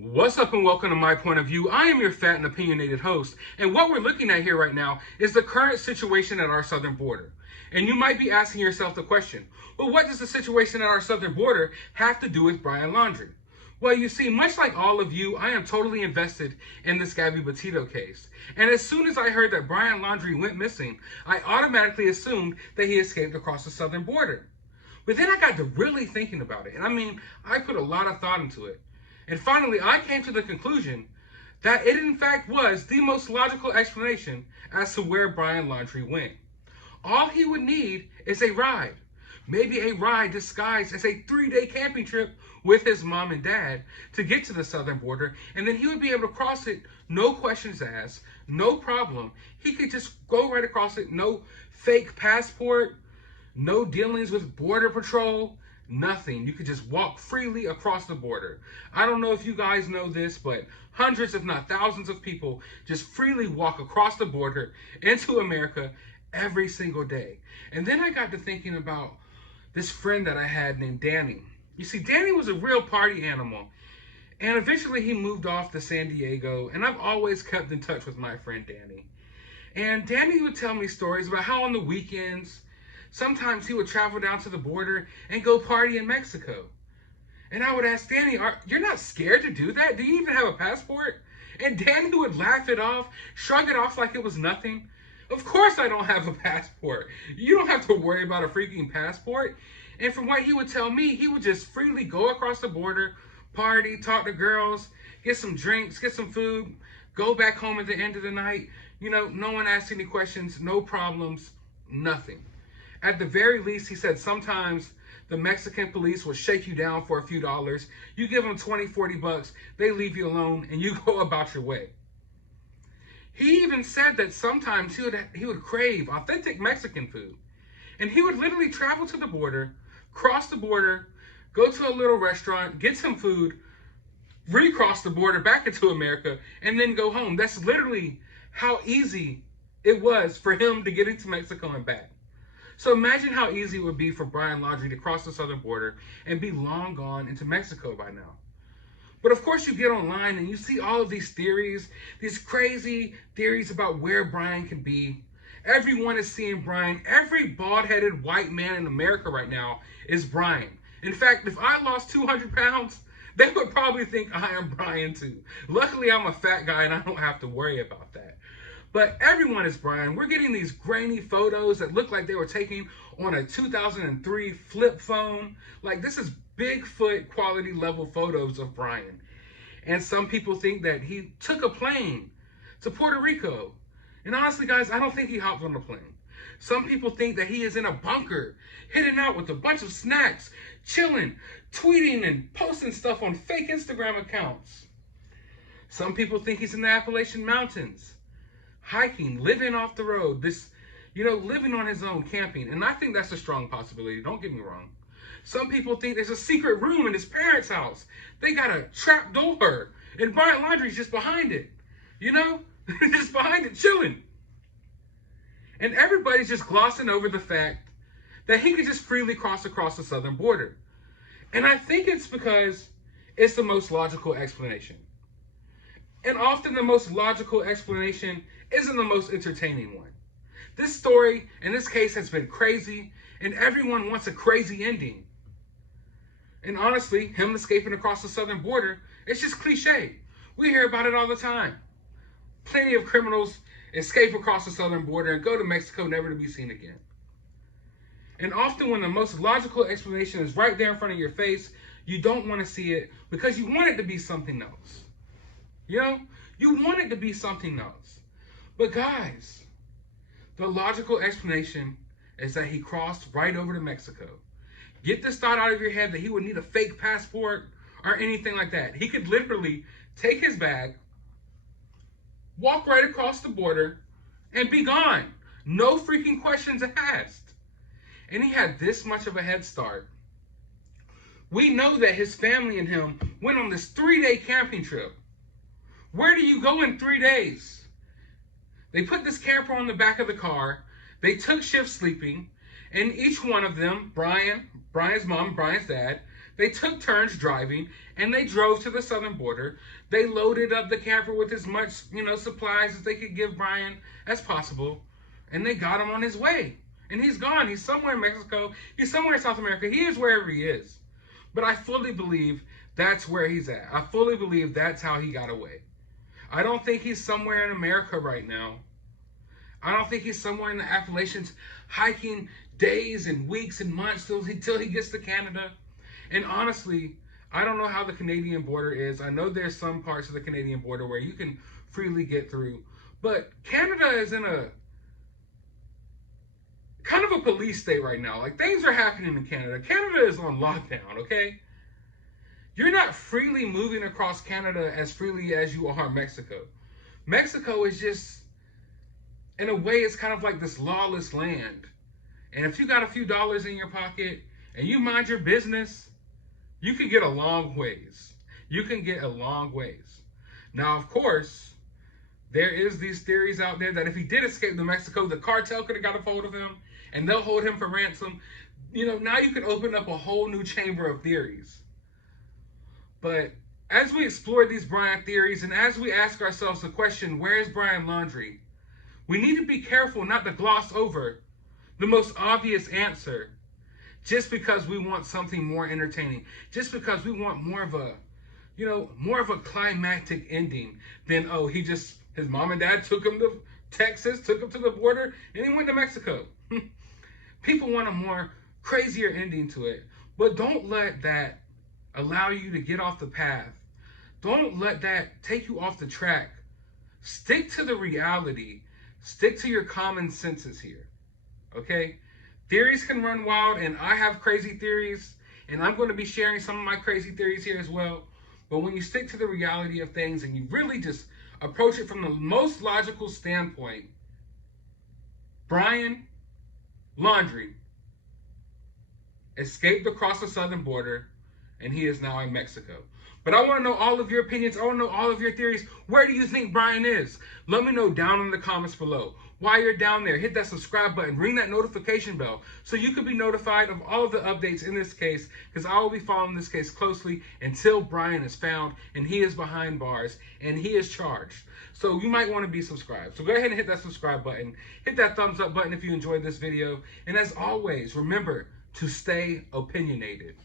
What's up and welcome to My Point of View. I am your fat and opinionated host, and what we're looking at here right now is the current situation at our southern border. And you might be asking yourself the question, well, what does the situation at our southern border have to do with Brian Laundrie? Well, you see, much like all of you, I am totally invested in this Gabby Petito case. And as soon as I heard that Brian Laundrie went missing, I automatically assumed that he escaped across the southern border. But then I got to really thinking about it. And I put a lot of thought into it. And finally, I came to the conclusion that it in fact was the most logical explanation as to where Brian Laundrie went. All he would need is a ride. Maybe a ride disguised as a 3-day camping trip with his mom and dad to get to the southern border, and then he would be able to cross it, no questions asked, no problem. He could just go right across it, no fake passport, no dealings with border patrol, nothing. You could just walk freely across the border. I don't know if you guys know this, but hundreds, if not thousands of people just freely walk across the border into America every single day. And then I got to thinking about this friend that I had named Danny. You see, Danny was a real party animal. And eventually he moved off to San Diego, and I've always kept in touch with my friend Danny. And Danny would tell me stories about how on the weekends, sometimes he would travel down to the border and go party in Mexico. And I would ask Danny, you're not scared to do that? Do you even have a passport? And Danny would laugh it off, shrug it off like it was nothing. Of course I don't have a passport. You don't have to worry about a freaking passport. And from what he would tell me, he would just freely go across the border, party, talk to girls, get some drinks, get some food, go back home at the end of the night. You know, no one asked any questions, no problems, nothing. At the very least, he said sometimes the Mexican police will shake you down for a few dollars. You give them 20, 40 bucks, they leave you alone, and you go about your way. He even said that sometimes he would crave authentic Mexican food. And he would literally travel to the border, cross the border, go to a little restaurant, get some food, recross the border back into America, and then go home. That's literally how easy it was for him to get into Mexico and back. So imagine how easy it would be for Brian Laundrie to cross the southern border and be long gone into Mexico by now. But of course you get online and you see all of these theories, these crazy theories about where Brian could be. Everyone is seeing Brian. Every bald-headed white man in America right now is Brian. In fact, if I lost 200 pounds, they would probably think I am Brian too. Luckily, I'm a fat guy and I don't have to worry about that. But everyone is Brian. We're getting these grainy photos that look like they were taken on a 2003 flip phone. Like, this is Bigfoot quality level photos of Brian. And some people think that he took a plane to Puerto Rico. And honestly, guys, I don't think he hopped on a plane. Some people think that he is in a bunker, hidden out with a bunch of snacks, chilling, tweeting and posting stuff on fake Instagram accounts. Some people think he's in the Appalachian Mountains, hiking, living off the road, living on his own, camping. And I think that's a strong possibility, don't get me wrong. Some people think there's a secret room in his parents' house. They got a trap door, and Brian Laundrie's just behind it. Just behind it, chilling. And everybody's just glossing over the fact that he could just freely cross across the southern border. And I think it's because it's the most logical explanation. And often the most logical explanation isn't the most entertaining one. This story, in this case, has been crazy, and everyone wants a crazy ending. And honestly, him escaping across the southern border, it's just cliche. We hear about it all the time. Plenty of criminals escape across the southern border and go to Mexico never to be seen again. And often when the most logical explanation is right there in front of your face, you don't want to see it because you want it to be something else. You want it to be something else. But guys, the logical explanation is that he crossed right over to Mexico. Get this thought out of your head that he would need a fake passport or anything like that. He could literally take his bag, walk right across the border, and be gone. No freaking questions asked. And he had this much of a head start. We know that his family and him went on this 3-day camping trip. Where do you go in 3 days? They put this camper on the back of the car. They took shifts sleeping. And each one of them, Brian's mom, Brian's dad, They took turns driving, and they drove to the southern border. They loaded up the camper with as much, supplies as they could give Brian as possible, and they got him on his way. And he's gone. He's somewhere in Mexico. He's somewhere in South America. He is wherever he is. But I fully believe that's where he's at. I fully believe that's how he got away. I don't think he's somewhere in America right now. I don't think he's somewhere in the Appalachians hiking days and weeks and months till he gets to Canada. And honestly, I don't know how the Canadian border is. I know there's some parts of the Canadian border where you can freely get through. But Canada is in a kind of a police state right now. Like, things are happening in Canada. Canada is on lockdown, okay? You're not freely moving across Canada as freely as you are Mexico. Mexico is just, in a way, it's kind of like this lawless land. And if you got a few dollars in your pocket and you mind your business, you can get a long ways. You can get a long ways. Now, of course, there is these theories out there that if he did escape to Mexico, the cartel could have got a hold of him and they'll hold him for ransom. Now you can open up a whole new chamber of theories. But as we explore these Brian theories and as we ask ourselves the question, where is Brian Laundrie? We need to be careful not to gloss over the most obvious answer just because we want something more entertaining, just because we want more of a climactic ending than, his mom and dad took him to Texas, took him to the border, and he went to Mexico. People want a more crazier ending to it, but don't let that allow you to get off the path. Don't let that take you off the track. Stick to the reality. Stick to your common senses here, okay? Theories can run wild, and I have crazy theories, and I'm going to be sharing some of my crazy theories here as well. But when you stick to the reality of things and you really just approach it from the most logical standpoint, Brian Laundrie escaped across the southern border, and he is now in Mexico. But I want to know all of your opinions. I want to know all of your theories. Where do you think Brian is? Let me know down in the comments below. While you're down there, hit that subscribe button, ring that notification bell so you can be notified of all of the updates in this case, because I will be following this case closely until Brian is found and he is behind bars and he is charged. So you might want to be subscribed. So go ahead and hit that subscribe button. Hit that thumbs up button if you enjoyed this video. And as always, remember to stay opinionated.